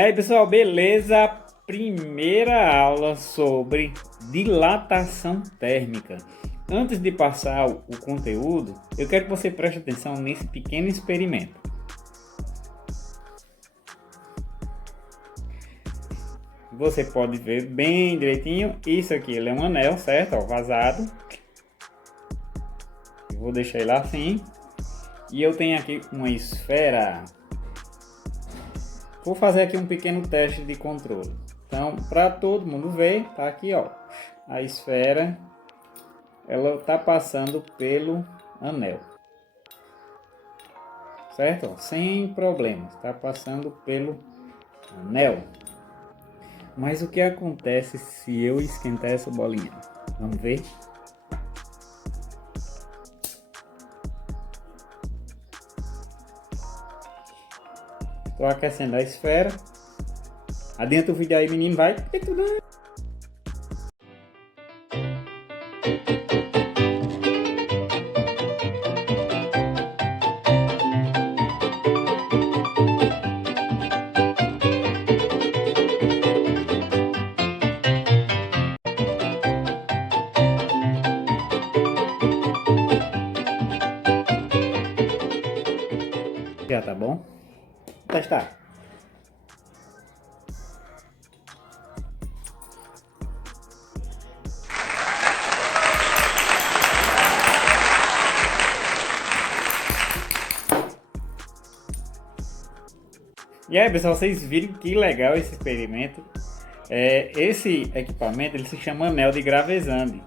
aí pessoal, beleza? Primeira aula sobre dilatação térmica. Antes de passar o conteúdo, eu quero que você preste atenção nesse pequeno experimento. Você pode ver bem direitinho, isso aqui ele é um anel, certo? Ó, vazado. Eu vou deixar ele assim. E eu tenho aqui uma esfera. Vou fazer aqui um pequeno teste de controle. Então, para todo mundo ver, tá aqui, ó, a esfera, ela tá passando pelo anel, certo? Sem problemas, tá passando pelo anel. Mas o que acontece se eu esquentar essa bolinha? Vamos ver? Estou aquecendo a esfera. Adianta o vídeo aí, menino, vai. Já tá bom? Vou testar. E aí pessoal, vocês viram que legal esse experimento? Esse equipamento ele se chama anel de Gravesand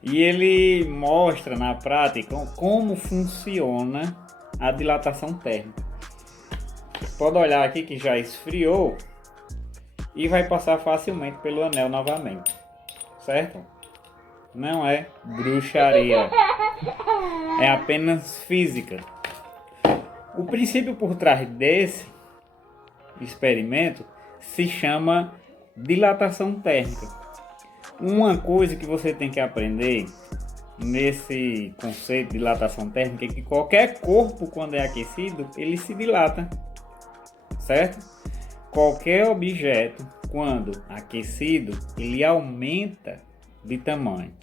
e ele mostra na prática como funciona a dilatação térmica. Pode olhar aqui que já esfriou e vai passar facilmente pelo anel novamente, certo? Não é bruxaria, é apenas física. O princípio por trás desse experimento se chama dilatação térmica. Uma coisa que você tem que aprender nesse conceito de dilatação térmica é que qualquer corpo, quando é aquecido, ele se dilata, certo? Qualquer objeto, quando aquecido, ele aumenta de tamanho.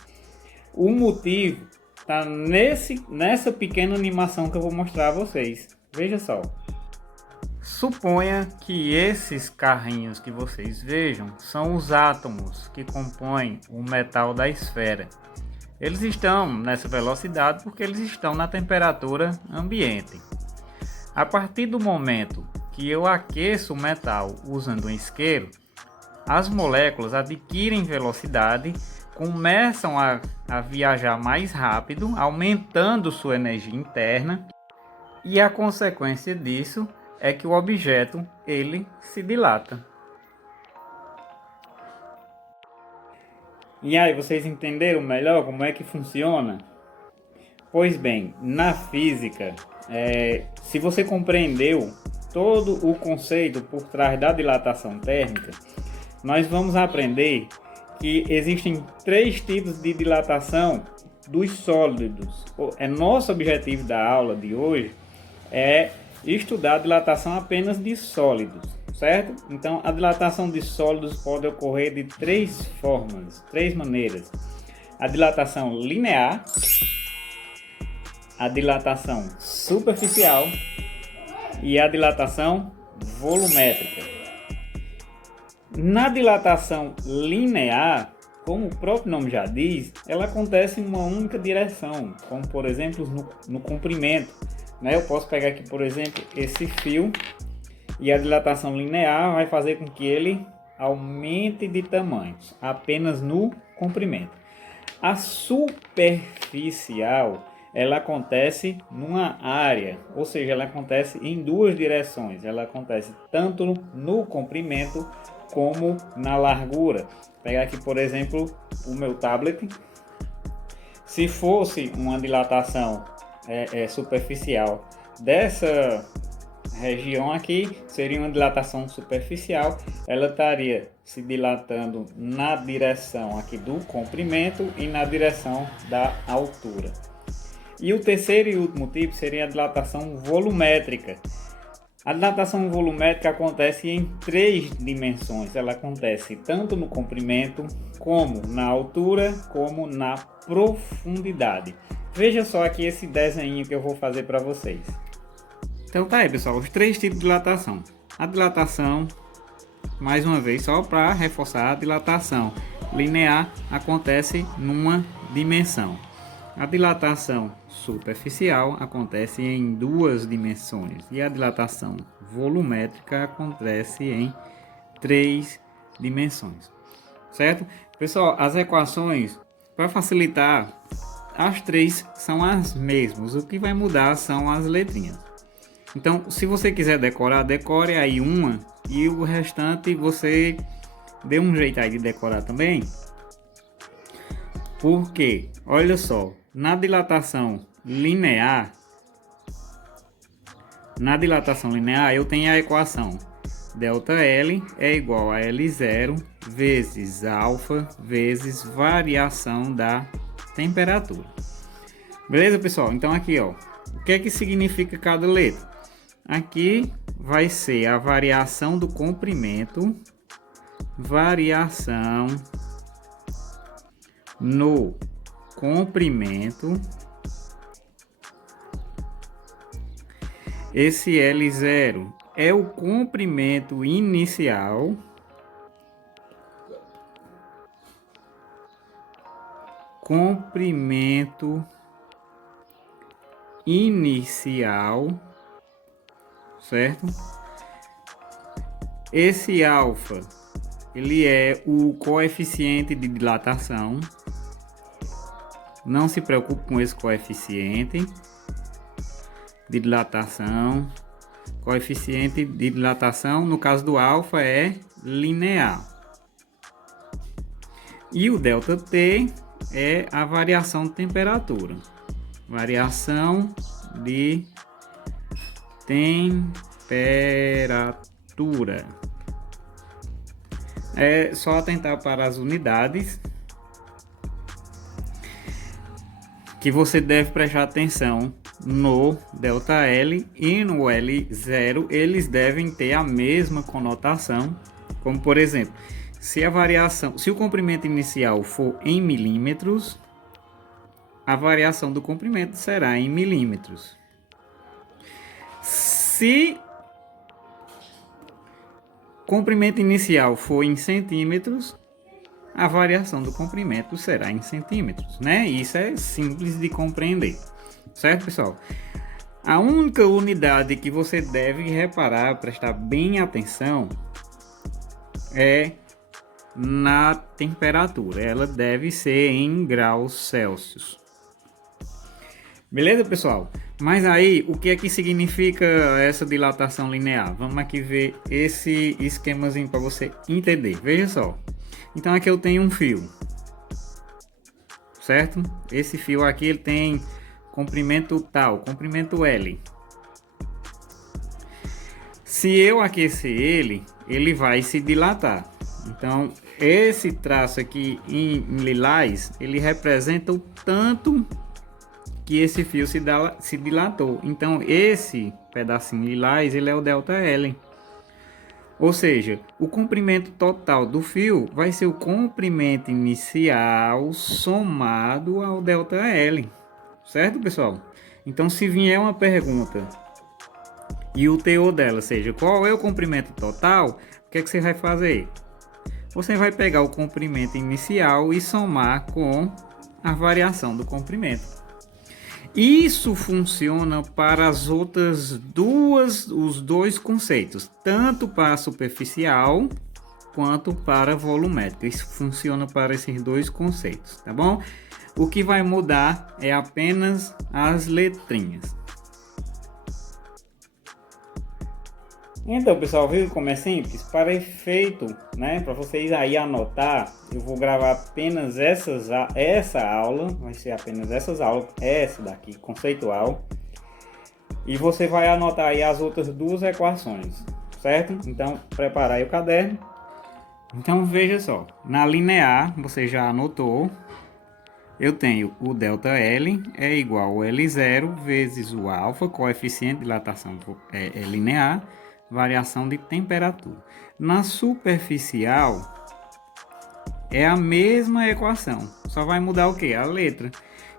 O motivo está nessa pequena animação que eu vou mostrar a vocês. Veja só. Suponha que esses carrinhos que vocês vejam são os átomos que compõem o metal da esfera. Eles estão nessa velocidade porque eles estão na temperatura ambiente. A partir do momento que eu aqueço o metal usando um isqueiro, as moléculas adquirem velocidade, começam a viajar mais rápido, aumentando sua energia interna, e a consequência disso é que o objeto ele se dilata. E aí, vocês entenderam melhor como é que funciona? Pois bem, na física, se você compreendeu todo o conceito por trás da dilatação térmica, nós vamos aprender que existem 3 tipos de dilatação dos sólidos. Nosso objetivo da aula de hoje é estudar a dilatação apenas de sólidos, certo? Então, a dilatação de sólidos pode ocorrer de 3 formas, 3 maneiras. A dilatação linear, a dilatação superficial e a dilatação volumétrica. Na dilatação linear, como o próprio nome já diz, ela acontece em uma única direção, como por exemplo no comprimento. Eu posso pegar aqui, por exemplo, esse fio e a dilatação linear vai fazer com que ele aumente de tamanho, apenas no comprimento. A superficial, ela acontece numa área, ou seja, ela acontece em 2 direções. Ela acontece tanto no comprimento como na largura. Vou pegar aqui, por exemplo, o meu tablet. Se fosse uma dilatação superficial dessa região aqui, seria uma dilatação superficial, ela estaria se dilatando na direção aqui do comprimento e na direção da altura. E o terceiro e último tipo seria a dilatação volumétrica. A dilatação volumétrica acontece em 3 dimensões. Ela acontece tanto no comprimento, como na altura, como na profundidade. Veja só aqui esse desenho que eu vou fazer para vocês. Então tá aí, pessoal, os 3 tipos de dilatação. A dilatação, mais uma vez, só para reforçar, a dilatação linear acontece numa dimensão. A dilatação superficial acontece em 2 dimensões e a dilatação volumétrica acontece em 3 dimensões, certo? Pessoal, as equações, para facilitar, as 3 são as mesmas, o que vai mudar são as letrinhas. Então, se você quiser decorar, decore aí uma e o restante você dê um jeito aí de decorar também. Porque, olha só, na dilatação linear eu tenho a equação ΔL é igual a L0 vezes alfa vezes variação da temperatura. Beleza, pessoal? Então aqui, ó, o que é que significa cada letra? Aqui vai ser a variação do comprimento, variação no comprimento. Esse L0 é o comprimento inicial. Comprimento inicial, certo? Esse alfa, ele é o coeficiente de dilatação. Não se preocupe com esse coeficiente de dilatação. Coeficiente de dilatação, no caso do alfa, é linear. E o ΔT é a variação de temperatura. Variação de temperatura. É só atentar para as unidades que você deve prestar atenção no ΔL e no L0, eles devem ter a mesma conotação, como por exemplo, se o comprimento inicial for em milímetros, a variação do comprimento será em milímetros. Se o comprimento inicial for em centímetros, a variação do comprimento será em centímetros, né? Isso é simples de compreender, certo, pessoal? A única unidade que você deve reparar, prestar bem atenção, é na temperatura. Ela deve ser em graus Celsius. Beleza, pessoal? Mas aí, o que é que significa essa dilatação linear? Vamos aqui ver esse esquemazinho para você entender. Veja só. Então aqui eu tenho um fio, certo? Esse fio aqui ele tem comprimento tal, comprimento L. Se eu aquecer ele, ele vai se dilatar. Então esse traço aqui em lilás, ele representa o tanto que esse fio se dilatou. Então esse pedacinho lilás, ele é o ΔL. Ou seja, o comprimento total do fio vai ser o comprimento inicial somado ao ΔL. Certo, pessoal? Então, se vier uma pergunta e o teor dela seja qual é o comprimento total, o que é que você vai fazer? Você vai pegar o comprimento inicial e somar com a variação do comprimento. Isso funciona para os dois conceitos, tanto para superficial quanto para volumétrica. Isso funciona para esses dois conceitos, tá bom? O que vai mudar é apenas as letrinhas. Então, pessoal, viu como é simples? Para efeito, né, para vocês aí anotar, eu vou gravar apenas essa aula, vai ser apenas essas aulas, essa daqui, conceitual. E você vai anotar aí as outras 2 equações, certo? Então, prepara aí o caderno. Então, veja só, na linear, você já anotou eu tenho o ΔL é igual ao L0 vezes o alfa, coeficiente de dilatação é linear, variação de temperatura. Na superficial, é a mesma equação, só vai mudar o que? A letra,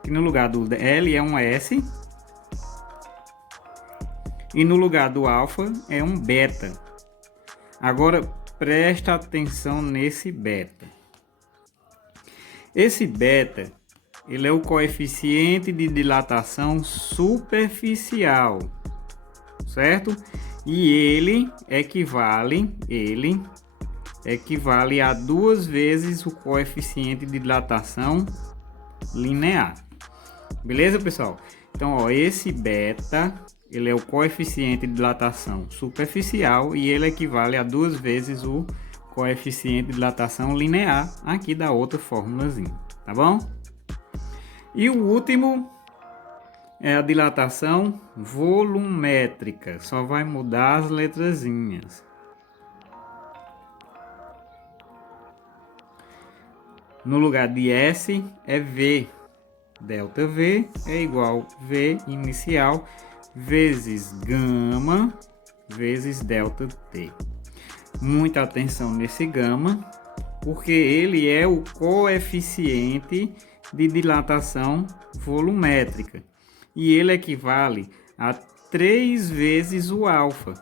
que no lugar do L é um S, e no lugar do alfa é um beta. Agora, presta atenção nesse beta. Esse beta, ele é o coeficiente de dilatação superficial, certo? E ele equivale a 2 vezes o coeficiente de dilatação linear. Beleza, pessoal? Então, ó, esse beta, ele é o coeficiente de dilatação superficial e ele equivale a 2 vezes o coeficiente de dilatação linear aqui da outra fórmulazinha, tá bom? E o último é a dilatação volumétrica, só vai mudar as letrazinhas. No lugar de S é V, ΔV é igual V inicial vezes gama vezes ΔT. Muita atenção nesse gama, porque ele é o coeficiente de dilatação volumétrica e ele equivale a 3 vezes o alfa,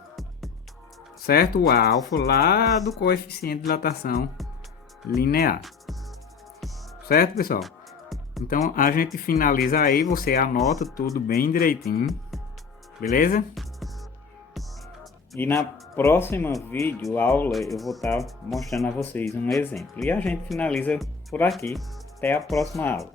certo? O alfa lá do coeficiente de dilatação linear, certo, pessoal? Então a gente finaliza aí, você anota tudo bem direitinho, beleza? E na próxima aula eu vou estar mostrando a vocês um exemplo. E a gente finaliza por aqui. Até a próxima aula.